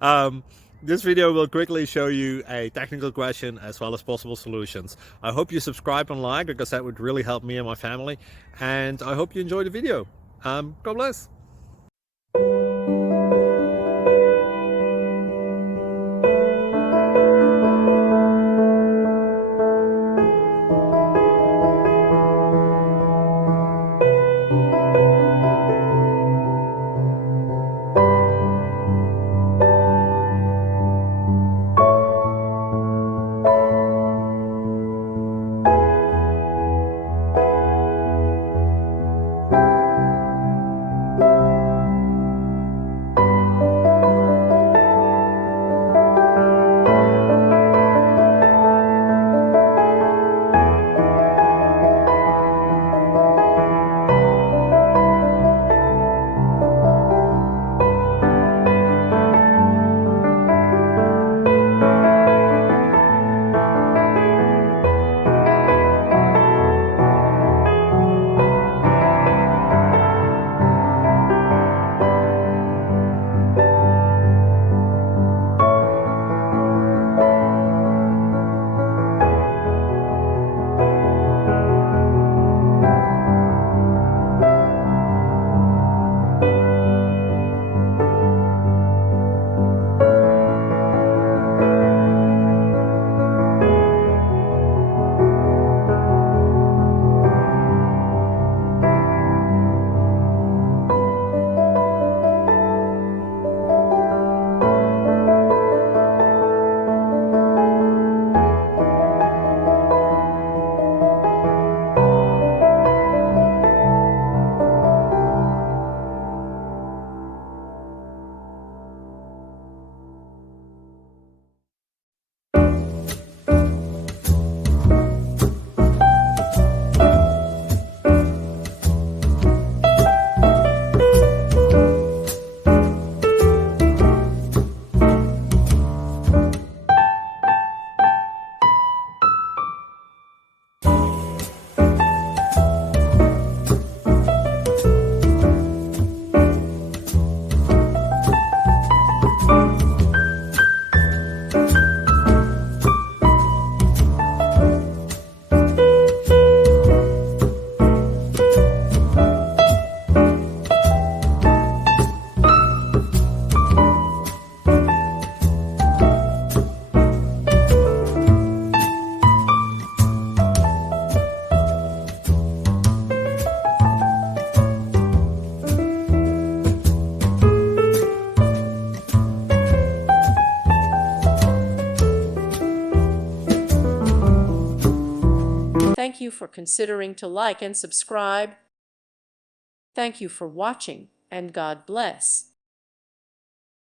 um, this video will quickly show you a technical question as well as possible solutions. I hope you subscribe and like, because that would really help me and my family. And I hope you enjoy the video. God bless. Thank you for considering to like and subscribe. Thank you for watching, and God bless.